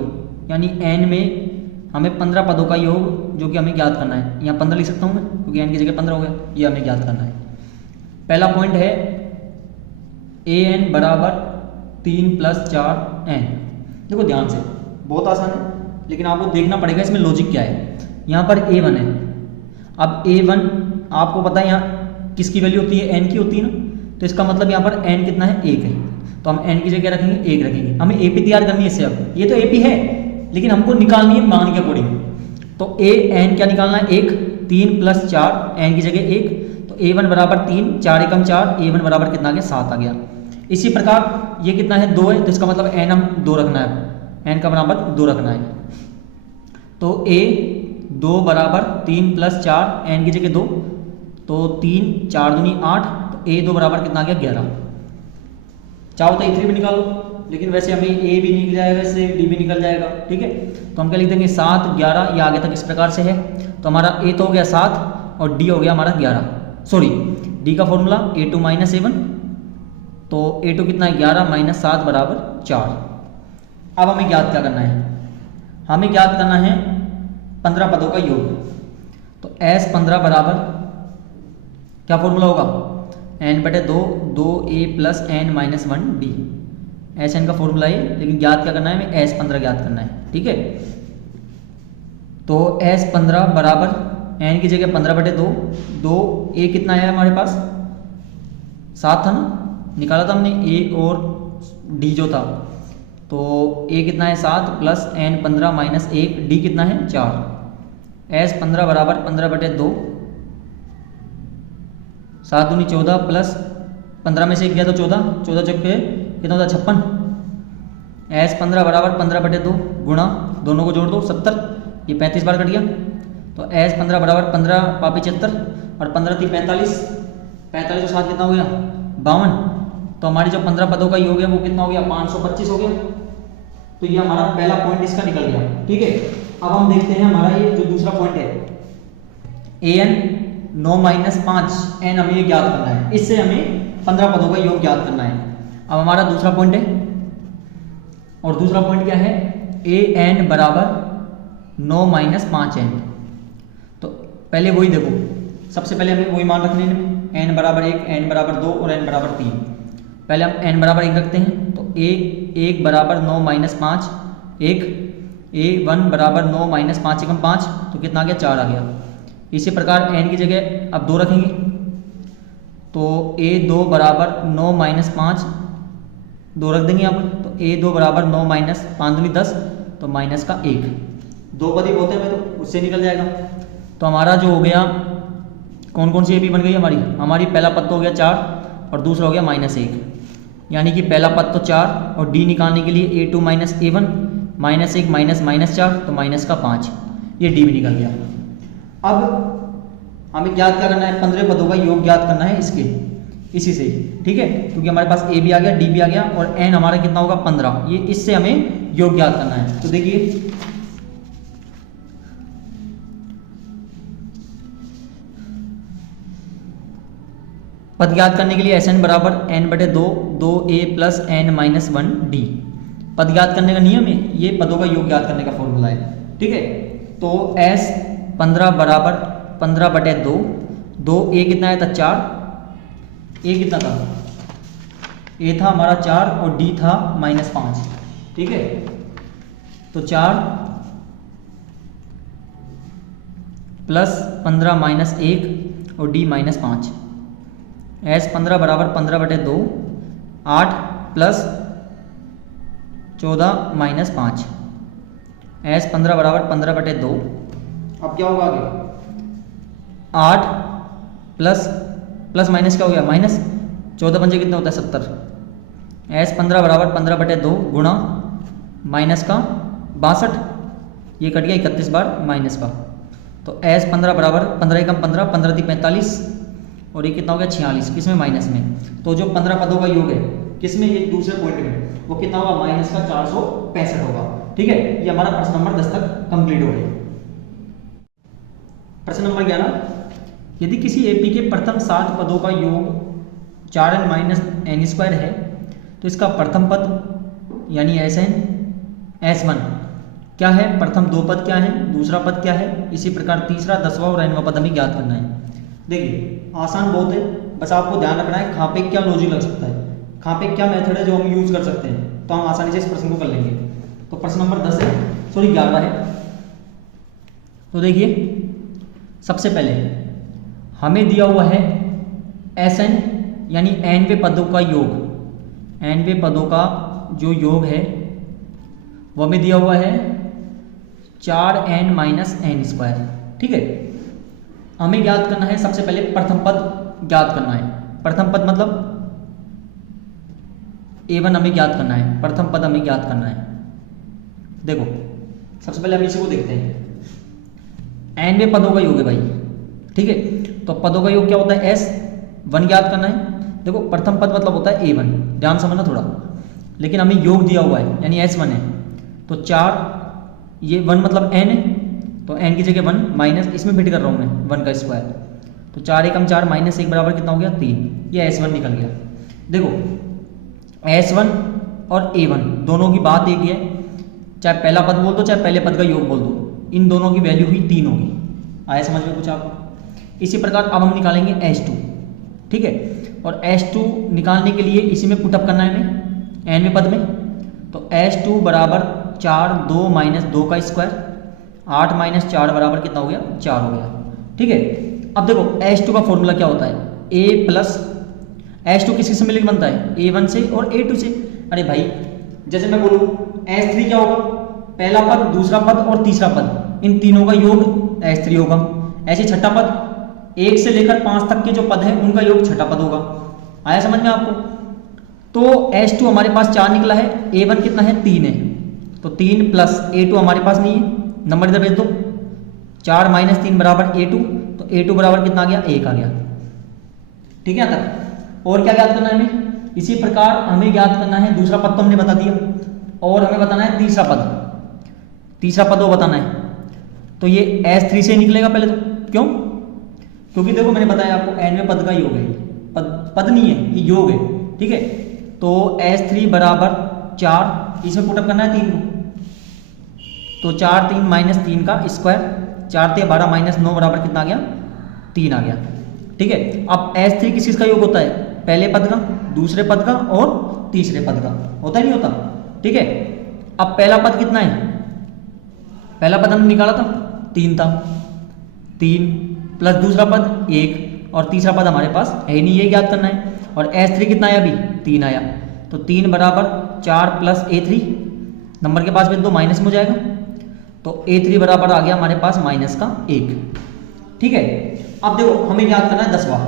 यानी n में हमें 15 पदों का योग जो कि हमें ज्ञात करना है। यहाँ 15 लिख सकता हूँ मैं, क्योंकि n की जगह 15 हो गया, ये हमें ज्ञात करना है। पहला पॉइंट है an बराबर 3 प्लस 4n। देखो ध्यान से, बहुत आसान है, लेकिन आपको देखना पड़ेगा इसमें लॉजिक क्या है। यहाँ पर a1 है, अब a1 आपको पता है यहाँ किसकी वैल्यू होती है, n की होती है ना, तो इसका मतलब यहाँ पर n कितना है, 1 है, तो हम n की जगह रखेंगे 1 रखेंगे। हमें AP तैयार करनी है इससे, अब ये तो AP है लेकिन हमको निकालनी है मान के अकॉर्डिंग, तो an क्या निकालना है, 1, 3 प्लस 4 n की जगह 1, तो a1 बराबर 3, 4 एकम 4, a1 बराबर कितना आ गया, 7 आ गया। इसी प्रकार ये कितना है, 2 है, तो इसका मतलब n हम 2 रखना है, n का बराबर 2 रखना है, तो a 2 बराबर 3 प्लस 4 n की जगह 2, तो 3 4 दूनी 8, तो a 2 बराबर कितना आ गया, 11। चाहो तो a3 भी निकालो, लेकिन वैसे हमें a भी निकल जाएगा, इससे d भी निकल जाएगा, ठीक है। तो हम क्या लिख देंगे 7 11, ये आगे तक इस प्रकार से है, तो हमारा a तो हो गया 7 और d हो गया हमारा 11, सॉरी d का फॉर्मूला a2 माइनस a1, तो a2 कितना है, 11 माइनस 7 बराबर 4। अब हमें ज्ञात क्या करना है, हमें ज्ञात करना है 15 पदों का योग, तो S15 बराबर क्या फॉर्मूला होगा, n/2 2a plus n minus 1d, Sn का फॉर्मूला है, लेकिन ज्ञात क्या करना है, हमें S15 ज्ञात करना है, ठीक है। तो S15 बराबर n की जगह 15/2, 2a कितना है हमारे पास, 7 था ना, निकाला था हमने ए और डी जो था, तो ए कितना है 7 प्लस एन 15 माइनस 1, डी कितना है 4, एस 15 बराबर 15/2, 7 दूनी 14 प्लस 15 में से 1 गया तो 14, 14 चौके कितना होता है 56, एस 15 बराबर 15/2 गुणा दोनों को जोड़ दो 70, ये 35 बार कट गया, तो एस 15 बराबर 15 पापी 76 और 15 थी 45, 45 और 7 कितना हो गया 52, तो हमारी जो 15 पदों का योग है वो कितना हो गया 525 हो गया। तो ये हमारा पहला पॉइंट इसका निकल गया। ठीक है, अब हम देखते हैं हमारा ये जो दूसरा पॉइंट है an 9 माइनस 5 n हमें ये ज्ञात करना है, इससे हमें 15 पदों का योग ज्ञात करना है। अब हमारा दूसरा पॉइंट है, और दूसरा पॉइंट क्या है an बराबर 9 माइनस 5n। तो पहले वही देखो, सबसे पहले हमें वही मान रखने हैं, n बराबर 1, n बराबर 2 और n बराबर 3। पहले हम n बराबर 1 रखते हैं, तो a1 बराबर 9 माइनस 5 1, a1 बराबर 9 माइनस 5 एकम 5, तो कितना आ गया 4 आ गया। इसी प्रकार n की जगह अब 2 रखेंगे, तो a2 बराबर 9 माइनस 5 2 रख देंगे यहाँ पर, तो a2 बराबर 9 माइनस 5 दूनी 10, तो माइनस का 1, 2 पद ही होते हैं तो उससे निकल जाएगा। तो हमारा जो हो गया कौन कौन सी ए बी बन गई हमारी पहला पद तो हो गया 4 और दूसरा हो गया -1, यानी कि पहला पद तो 4 और डी निकालने के लिए a2 माइनस a1 -1 माइनस -4, तो माइनस का 5, ये डी भी निकल गया। अब हमें ज्ञात क्या करना है, 15 पदों का योग ज्ञात करना है इसी से, ठीक है, क्योंकि हमारे पास ए भी आ गया डी भी आ गया और एन हमारा कितना होगा 15, ये इससे हमें योग ज्ञात करना है। तो देखिए पद ज्ञात करने के लिए एस एन बराबर n/2 2a plus n minus 1 D. पद ज्ञात करने का नियम है, ये पदों का योग ज्ञात करने का फॉर्मूला है। ठीक है, तो s 15 बराबर 15/2, 2a कितना है था 4, a कितना था, a था हमारा 4 और d था -5। ठीक है, तो 4 प्लस 15 माइनस 1 और d -5, एस 15 बराबर 15/2, 8 प्लस 14 माइनस 5, एस 15 बराबर 15/2। अब क्या होगा आगे, 8 प्लस माइनस क्या हो गया माइनस, 14 पंजे कितना होता है 70, एस 15 बराबर 15/2 गुणा माइनस का 62, ये कट गया 31 बार माइनस का, तो एस 15 बराबर 15 एकम 15, 15 थी 45 और ये कितना हो गया 46, किसमें माइनस में। तो जो 15 पदों का योग है किसमें, ये दूसरे पॉइंट में, वो कितना होगा माइनस का 465 होगा। ठीक है, ये हमारा प्रश्न नंबर 10 तक कंप्लीट हो गया। प्रश्न नंबर 11, यदि किसी एपी के प्रथम 7 पदों का योग 4n माइनस n² है, तो इसका प्रथम पद यानी Sn S1 क्या है, प्रथम 2 पद क्या है, दूसरा पद क्या है, इसी प्रकार तीसरा 10वां और nवां पद हमें ज्ञात करना है। देखिए आसान बहुत है, बस आपको ध्यान रखना है कहाँ पे क्या लॉजिक लग सकता है, कहाँ पे क्या मेथड है जो हम यूज कर सकते हैं, तो हम आसानी से इस प्रश्न को कर लेंगे। तो प्रश्न नंबर 10 है, सॉरी 11 है। तो देखिए सबसे पहले हमें दिया हुआ है Sn यानी nवें पदों का योग, nवें पदों का जो योग है वो हमें दिया हुआ है 4n माइनस n²। ठीक है, हमें ज्ञात करना है सबसे पहले प्रथम पद ज्ञात करना है। प्रथम पद मतलब a1 हमें ज्ञात करना है, प्रथम पद हमें ज्ञात करना है। देखो सबसे पहले हम इसी को देखते हैं, nवें पदों का योग है भाई। ठीक है, तो पदों का योग क्या होता है S1 ज्ञात करना है। देखो प्रथम पद मतलब होता है a1, ध्यान समझना थोड़ा, लेकिन हमें योग दिया हुआ है यानी S1 है, तो 4 ये 1 मतलब n है, तो n की जगह 1 माइनस इसमें फिट कर रहा हूँ मैं 1 का स्क्वायर, तो 4 एकम 4 माइनस 1 बराबर कितना हो गया 3, ये S1 निकल गया। देखो S1 और A1 दोनों की बात एक ही है, चाहे पहला पद बोल दो चाहे पहले पद का योग बोल दो, इन दोनों की वैल्यू हुई 3 होगी। आया समझ में कुछ आपको? इसी प्रकार अब हम निकालेंगे S2। ठीक है, और S2 निकालने के लिए इसी में पुटअप करना है हमें nवें पद में, तो S2 बराबर 4 2 माइनस 2 का स्क्वायर, 8 माइनस 4 बराबर कितना हो गया 4 हो गया। ठीक है, अब देखो S2 का फॉर्मूला क्या होता है, a प्लस H2 किस से मिलकर बनता है, A1 से और A2 से। अरे भाई जैसे मैं बोलूँ H3 क्या होगा, पहला पद, दूसरा पद और तीसरा पद, इन तीनों का योग H3 होगा। ऐसे छठा पद 1 से लेकर 5 तक के जो पद हैं उनका योग छठा पद होगा। आया समझ में आपको? तो H2 हमारे पास 4 निकला है, A1 कितना है 3 है, तो 3 प्लस A2 हमारे पास नहीं है, नंबर इधर भेज दो, 4 माइनस 3 बराबर A2, तो A2 बराबर कितना आ गया, 1 आ गया। ठीक है तक। और क्या ज्ञात करना है हमें, इसी प्रकार हमें ज्ञात करना है दूसरा पद तो हमने बता दिया, और हमें बताना है तीसरा पद, तीसरा पद वो बताना है। तो ये S3 से निकलेगा पहले तो, क्यों? क्योंकि देखो मैंने बताया आपको n में पद का योग है, पद नहीं है, ये योग है। ठीक है, तो S3 बराबर 4, इसमें पुटअप करना है 3 को, तो 4 3 माइनस 3 का स्क्वायर, 4 3 12 माइनस 9 बराबर कितना आ गया, 3 आ गया। ठीक है, अब S3 किस चीज़ का योग होता है, पहले पद का, दूसरे पद का और तीसरे पद का, होता ही नहीं होता। ठीक है, अब पहला पद कितना है, पहला पद हमने निकाला था 3 था, 3 प्लस दूसरा पद 1 और तीसरा पद हमारे पास है नहीं, ये ज्ञात करना है। और S3 कितना आया अभी, 3 आया, तो 3 बराबर 4 प्लस A3, नंबर के पास भी 2 माइनस में हो जाएगा, तो A3 बराबर आ गया हमारे पास माइनस का 1। ठीक है, अब देखो हमें ज्ञात करना है 10वां।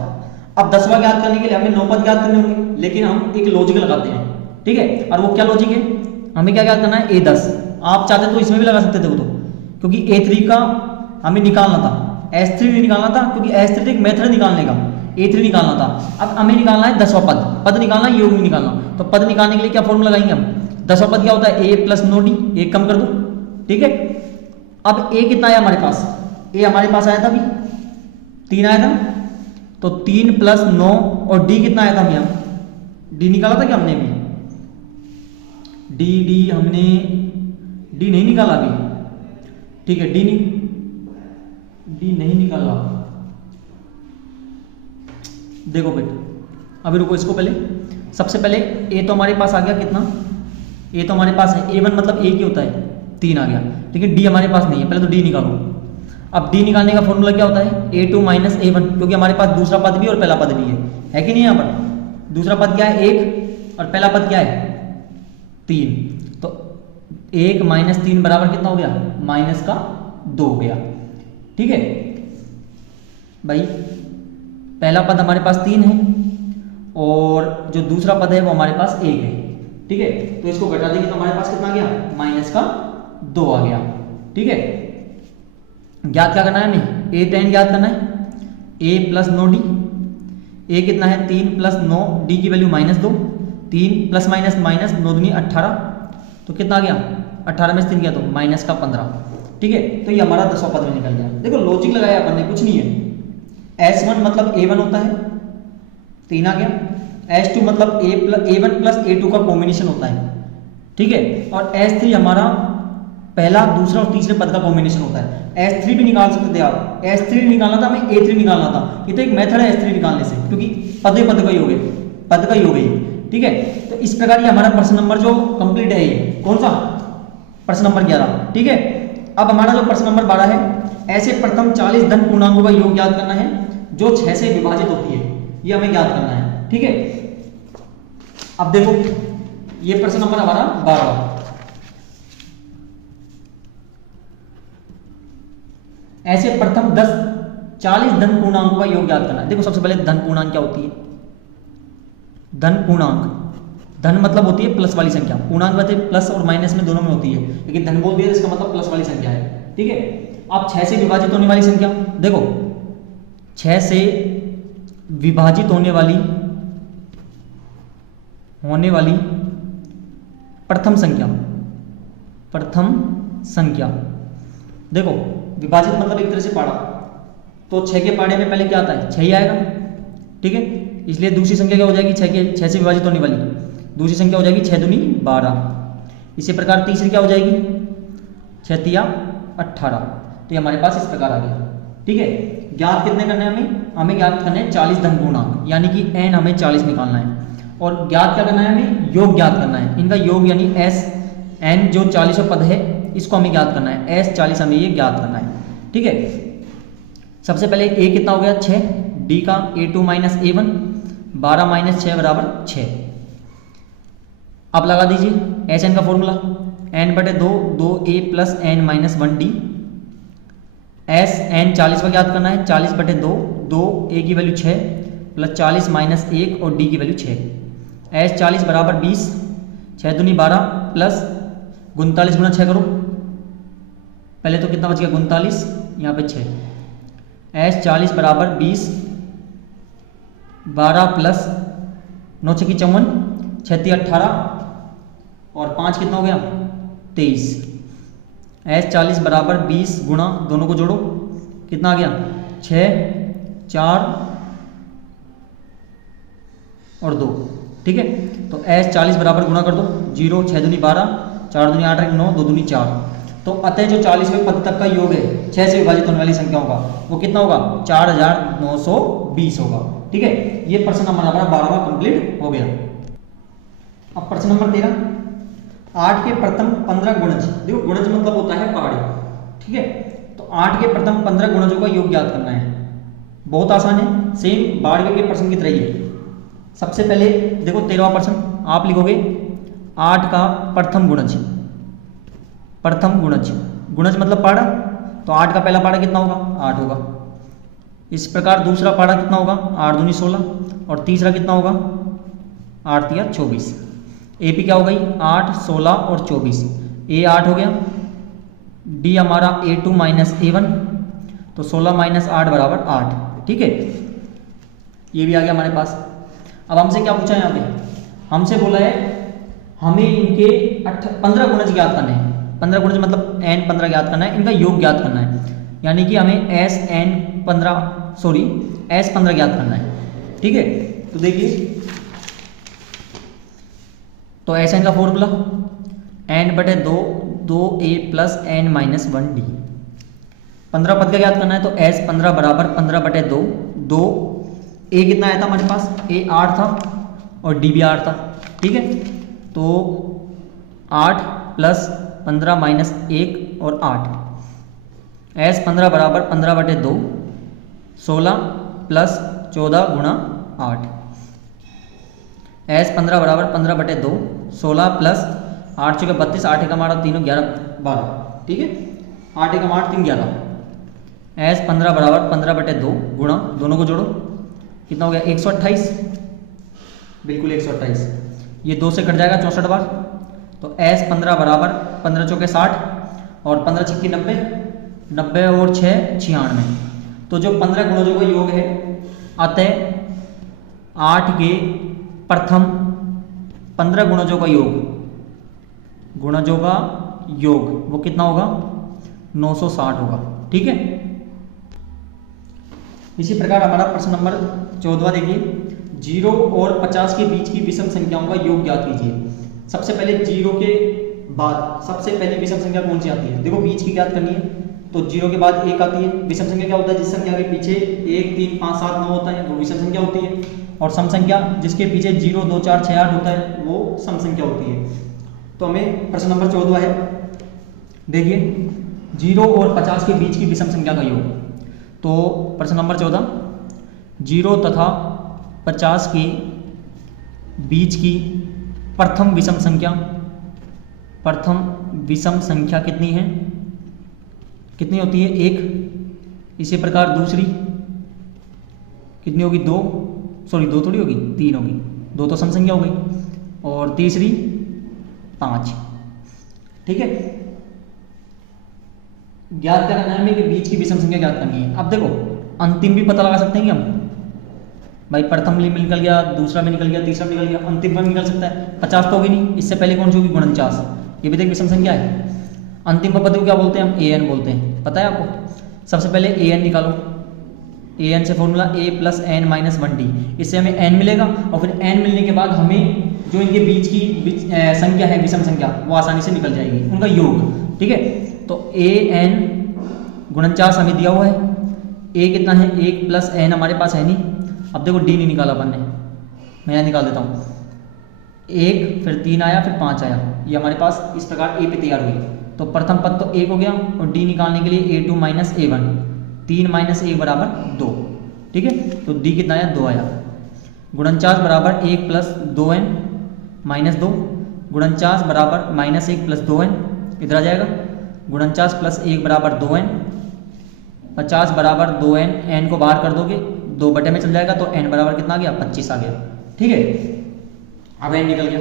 अब 10वां ज्ञात करने के लिए हमें 9 पद ज्ञात करने होंगे, लेकिन हम एक लॉजिक लगाते हैं। ठीक है, और वो क्या लॉजिक है, हमें क्या ज्ञात करना है, A10। आप चाहते तो इसमें भी लगा सकते थे वो तो, क्योंकि A3 का हमें निकालना था, S3 नहीं निकालना था, क्योंकि S3 एक मेथड निकालने का, A3 निकालना था। अब हमें निकालना है 10वां पद, पद निकालना है, योग नहीं निकालना। तो पद निकालने के लिए क्या फॉर्मूला लगाएंगे हम, 10वां पद क्या होता है, A प्लस 9D, 1 कम कर दो। ठीक है, अब A कितना आया हमारे पास, A हमारे पास आया था अभी 3 आया था, तो 3 प्लस 9 और D कितना आया था, हम यहाँ D निकाला था क्या हमने अभी, D हमने D नहीं निकाला अभी। ठीक है, D नहीं निकाला, देखो बेटा अभी रुको इसको, पहले सबसे पहले A तो हमारे पास आ गया कितना, A तो हमारे पास है, A1 मतलब एक ही होता है, 3 आ गया। लेकिन D हमारे पास नहीं है, पहले तो D निकालो। अब D निकालने का फॉर्मूला क्या होता है, A2 माइनस A1, क्योंकि हमारे पास दूसरा पद भी और पहला पद भी है कि नहीं। यहाँ पर दूसरा पद क्या है 1 और पहला पद क्या है 3, तो 1 माइनस 3 बराबर कितना हो गया, माइनस का 2 हो गया। ठीक है भाई, पहला पद हमारे पास 3 है और जो दूसरा पद है वो हमारे पास 1 है। ठीक है, तो इसको घटा देंगे तो हमारे पास कितना आ गया, माइनस का 2 आ गया। ठीक है, ज्ञात क्या करना है हमें, A10 ज्ञात करना है, A प्लस 9D, A कितना है 3 प्लस 9, D की value minus 2, 3 plus minus minus 9 दूनी 18, तो कितना आ गया, 18 में से 3 गया तो माइनस का 15। ठीक है, तो ये हमारा 10वां पद में निकल गया। देखो लॉजिक लगाया अपन ने, कुछ नहीं है। S1 मतलब A1 होता है, 3 आ गया। S2 मतलब A1 प्लस A2 का कॉम्बिनेशन होता है। ठीक है, और S3 हमारा पहला, दूसरा और तीसरे पद का कॉम्बिनेशन होता है। S3 भी निकाल सकते थे आप, S3 निकालना था हमें, A3 निकालना था, ये तो एक मेथड है S3 निकालने से, क्योंकि पद का योग है, पद का योग है। ठीक है, तो इस प्रकार ये हमारा प्रश्न नंबर जो कंप्लीट है, ये कौन सा, प्रश्न नंबर 11। ठीक है, अब हमारा जो प्रश्न नंबर 12 है, ऐसे प्रथम 40 धन पूर्णांकों का योग ज्ञात करना है जो 6 से विभाजित होती है, ये हमें ज्ञात करना है। ठीक है, अब देखो ये प्रश्न नंबर हमारा 12, ऐसे प्रथम 40 धन पूर्णांकों का योग ज्ञात करना है। देखो सबसे पहले धन पूर्णांक क्या होती है, धन पूर्णांक, धन मतलब होती है प्लस वाली संख्या, पूर्णांक वैसे प्लस और माइनस में दोनों में होती है, लेकिन धन बोल दिया इसका मतलब प्लस वाली संख्या है। ठीक है, अब 6 से विभाजित होने वाली संख्या, देखो 6 से विभाजित होने वाली प्रथम संख्या, देखो विभाजित मतलब एक तरह से पाड़ा, तो 6 के पाड़े में पहले क्या आता है, 6 ही आएगा। ठीक है, इसलिए दूसरी संख्या क्या हो जाएगी, 6 से विभाजित होने वाली दूसरी संख्या हो जाएगी 6 दूनी 12। इसी प्रकार तीसरी क्या हो जाएगी, 6 तिया 18, तो ये हमारे पास इस प्रकार आ गया। ठीक है, ज्ञात कितने करने हैं हमें ज्ञात करने हैं 40 धन पूर्णांक, यानी कि n हमें 40 निकालना है, और ज्ञात क्या करना है हमें, योग ज्ञात करना है, इनका योग यानी S n जो 40वां पद है इसको हमें ज्ञात करना है, S 40 हमें ये ज्ञात करना है। ठीक है, सबसे पहले A कितना हो गया 6, D का A2 माइनस A1 12 माइनस 6 बराबर 6। अब लगा दीजिए एस एन का फॉर्मूला, एन बटे 2 2a plus N minus 1d। S N 40 का याद करना है, 40 बटे 2 2a की वैल्यू 6 प्लस 40 माइनस 1 और d की वैल्यू 6। एस 40 बराबर 20, 6 दूनी 12 प्लस 39 गुना 6 करो, पहले तो कितना बच गया 39, यहाँ पे 6। एस 40 बराबर 20, 12 प्लस 9 6 की 54, 6 3 18 और 5 कितना हो गया 23। एस 40 बराबर 20 गुना, दोनों को जोड़ो कितना आ गया 6 4 और 2, ठीक है। तो एस 40 बराबर गुना कर दो 0, 6 दूनी 12, 4 दूनी 8 9, 2 दूनी 4। तो अतः जो 40वें पद तक का योग है 6 से विभाजित होने वाली संख्याओं का, वो कितना होगा 4920 होगा, ठीक है। ये प्रश्न नंबर हमारा 12वां कंप्लीट हो गया। अब प्रश्न नंबर 13, 8 के प्रथम 15 गुणज, देखो गुणज मतलब होता है पहाड़ी, ठीक है। तो 8 के प्रथम 15 गुणजों का योग ज्ञात करना है। बहुत आसान है, सेम 12वें के प्रश्न की तरह ही है। सबसे पहले देखो 13वां प्रश्न आप लिखोगे 8 का प्रथम गुणज, प्रथम गुणज, गुणज मतलब पाड़ा, तो 8 का पहला पाड़ा कितना होगा 8 होगा। इस प्रकार दूसरा पाड़ा कितना होगा 8 दूनी 16 और तीसरा कितना होगा 8 तिया 24। ए पी क्या हो गई 8 16 और 24, ए 8 हो गया, डी हमारा A2 माइनस A1, तो 16 माइनस 8 बराबर 8, ठीक है। ये भी आ गया हमारे पास। अब हमसे क्या पूछा है यहाँ पे, हमसे बोला है हमें इनके 15 गुणज ज्ञात करने हैं। 15 गुणज मतलब n 15 ज्ञात करना है, इनका योग ज्ञात करना है, यानी कि हमें एस 15 ज्ञात करना है, ठीक है। तो देखिए, तो एस एन का फॉर्मूला n बटे 2 2a plus n minus 1d। 15 पद का ज्ञात करना है, तो s 15 बराबर 15 बटे 2 2, a कितना आया था हमारे पास a 8 था और d भी 8 था, ठीक है। तो 8 प्लस 15 माइनस 1 और 8, s 15 बराबर 15 बटे 2 16 प्लस 14 गुणा 8, एस 15 बराबर 15 बटे 2 16 प्लस 8 चौके 32, 8 एक हमारा 3 11 12, ठीक है। 8 एक हमारा 3 11, एस 15 बराबर 15 बटे 2 गुणा, दोनों को जोड़ो कितना हो गया 128, बिल्कुल 128, ये 2 से कट जाएगा 64 बार। तो एस 15 बराबर 15 चौके 60 और 15 छिक्की 90, 90 और 6 96। तो जो 15 गुणजों का योग है, अतः 8 के प्रथम 15 गुणजों का योग, गुणजों का योग वो कितना होगा 960 होगा, ठीक है। इसी प्रकार हमारा प्रश्न नंबर 14 देखिए, 0 और 50 के बीच की विषम संख्याओं का योग ज्ञात कीजिए। सबसे पहले 0 के बाद सबसे पहली विषम संख्या कौन सी आती है, देखो बीच की ज्ञात करनी है, तो 0 के बाद 1 आती है। विषम संख्या क्या होता है, जिस संख्या के पीछे 1 3 5 7 9 होता है वो विषम संख्या होती है, और सम संख्या जिसके पीछे 0 2 4 6 8 होता है वो सम संख्या होती है। तो हमें प्रश्न नंबर 14 है, देखिए 0 और 50 के बीच की विषम संख्या का योग। तो प्रश्न नंबर 14, 0 तथा 50 के बीच की प्रथम विषम संख्या, प्रथम विषम संख्या कितनी है, कितनी होती है 1। इसी प्रकार दूसरी कितनी होगी 2 थोड़ी होगी 3 होगी, 2 तो सम संख्या हो गई, और तीसरी 5, ठीक है। ज्ञात करना है हमें कि बीच की विषम संख्या ज्ञात करनी है। अब देखो अंतिम भी पता लगा सकते हैं कि हम, भाई प्रथम में निकल गया, दूसरा में निकल गया, तीसरा में निकल गया, अंतिम में निकल सकता है। 50 तो होगी नहीं, इससे पहले कौन सी होगी 49, ये भी देख विषम संख्या है। अंतिम पद को क्या बोलते हैं हम, an बोलते हैं, पता है आपको। सबसे पहले an निकालो, an से formula a plus n minus 1d, इससे हमें n मिलेगा, और फिर n मिलने के बाद हमें जो इनके बीच की संख्या है विषम संख्या वो आसानी से निकल जाएगी, उनका योग, ठीक है। तो an 49 हमें दिया हुआ है, a कितना है 1 प्लस n हमारे पास है नहीं। अब देखो d नहीं निकाला अपन ने, मैं यहाँ निकाल देता हूँ, 1 फिर 3 आया फिर 5 आया, ये हमारे पास इस प्रकार a पे तैयार हुई। तो प्रथम पद तो 1 हो गया, और d निकालने के लिए A2 माइनस A1, 3 माइनस 1 बराबर 2, ठीक है। तो d कितना आया 2 आया। गुणनचास बराबर 1 प्लस 2n माइनस 2, गुणनचास बराबर माइनस 1 प्लस 2n, इधर आ जाएगा, गुणनचास प्लस 1 बराबर 2n, 50 बराबर 2n, n को बाहर कर दोगे 2 बटे में चल जाएगा तो n बराबर कितना आ गया, 25 आ गया। ठीक है, अब n निकल गया।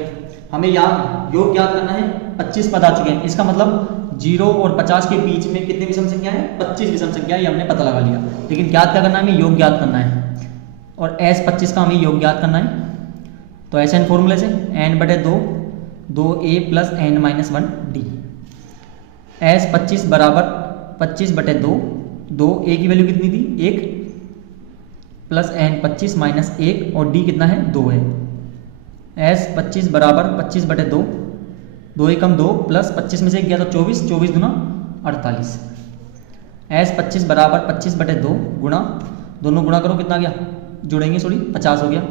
हमें योग ज्ञात करना है, 25 पद आ चुके हैं, इसका मतलब 0 और 50 के बीच में कितने विषम संख्या है, 25 विषम संख्या, ये हमने पता लगा लिया। लेकिन ज्ञात क्या करना है, हमें योग ज्ञात करना है, और S25 का हमें योग ज्ञात करना है। तो ऐसे फॉर्मूले से n बटे 2 2a plus n minus 1 d, S25 बराबर 25 बटे 2, 2a की वैल्यू कितनी थी 1 प्लस n 25 माइनस 1 और d कितना है 2 है। S25 बराबर 25 बटे 2, 2 एकम 2 प्लस 25 में से 1 गया तो 24, 24 दूना 48। S25 बराबर 25 बटे 2 गुणा, दोनों गुणा करो कितना गया, जोड़ेंगे सॉरी 50 हो गया,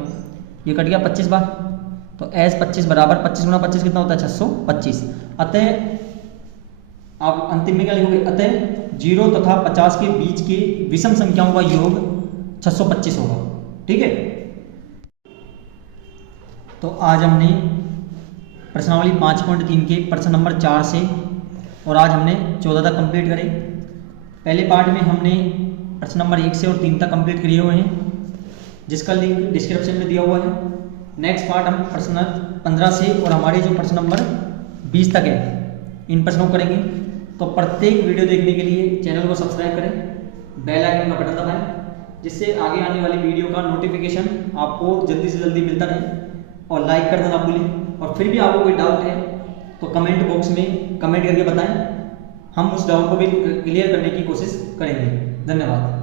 ये कट गया 25 बार। तो S25 बराबर 25 गुणा 25 कितना होता है 625। अतः आप अंतिम में क्या लिखोगे, अतः 0 तथा 50 के बीच के विषम संख्याओं का योग 625 होगा। ठीक है, तो आज हमने प्रश्नावली 5.3 के प्रश्न नंबर 4 से और आज हमने 14 तक कंप्लीट करे। पहले पार्ट में हमने प्रश्न नंबर 1 से और 3 तक कंप्लीट किए हुए हैं, जिसका लिंक डिस्क्रिप्शन में दिया हुआ है। नेक्स्ट पार्ट हम प्रश्न 15 से और हमारे जो प्रश्न नंबर 20 तक है इन प्रश्नों को करेंगे। तो प्रत्येक वीडियो देखने के लिए चैनल को सब्सक्राइब करें, बेल आइकन का बटन दबाएं, जिससे आगे आने वाली वीडियो का नोटिफिकेशन आपको जल्दी से जल्दी मिलता रहे, और लाइक करना ना भूलें। और फिर भी आपको कोई डाउट है तो कमेंट बॉक्स में कमेंट करके बताएं, हम उस डाउट को भी क्लियर करने की कोशिश करेंगे। धन्यवाद।